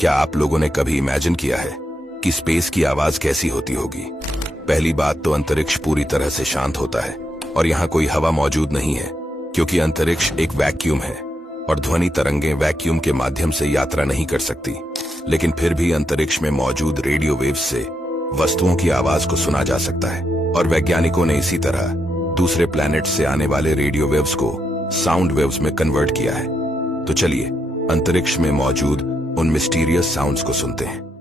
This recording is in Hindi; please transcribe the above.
क्या आप लोगों ने कभी इमेजिन किया है कि स्पेस की आवाज कैसी होती होगी? पहली बात तो अंतरिक्ष पूरी तरह से शांत होता है और यहाँ कोई हवा मौजूद नहीं है, क्योंकि अंतरिक्ष एक वैक्यूम है और ध्वनि तरंगें वैक्यूम के माध्यम से यात्रा नहीं कर सकती। लेकिन फिर भी अंतरिक्ष में मौजूद रेडियो वेव्स से वस्तुओं की आवाज को सुना जा सकता है और वैज्ञानिकों ने इसी तरह दूसरे प्लैनेट से आने वाले रेडियो वेव्स को साउंड वेव्स में कन्वर्ट किया है। तो चलिए अंतरिक्ष में मौजूद उन मिस्टीरियस साउंड्स को सुनते हैं।